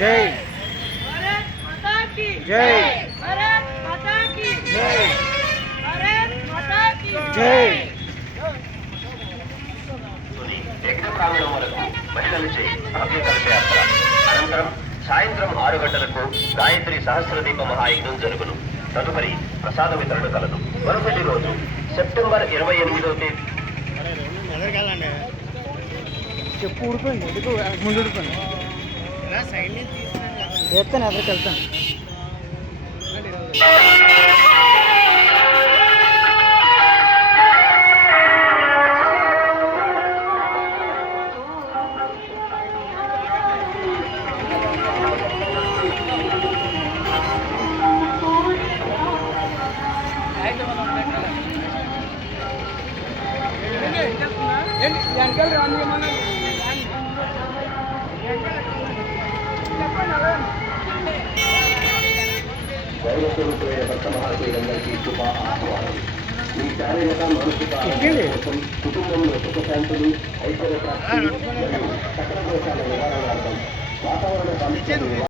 జై भारत माता की జై भारत माता की జై भारत माता की జై యజ్ఞ ప్రాంగణం వరకు మహిళలచే భవ్య కలశయాత్ర అనంతరం సాయంత్రం 6 గంటలకు గాయత్రి సహస్రదీప మహాయజ్ఞం జరుగును. తదుపరి ప్రసాద వితరణ కలదు. మరుసటి రోజు సెప్టెంబర్ 28వ తేదీ చెప్పు ఊడిపోయింది ఎందుకు ముందు ఊడిపోయింది వేస్తాను ఎదురుకి వెళ్తాను వెనకాల రాని గౌరవస్వరూపులైన భక్త మహాశయులందరికీ శుభ ఆహ్వానం. మీ శారీరక మానసిక ఆరోగ్యం కోసం కుటుంబంలో సుఖశాంతులు, ఐశ్వర్య ప్రాప్తి మరియు సకల దోషాల నివారణార్థం వాతావరణ కాలుష్యాన్ని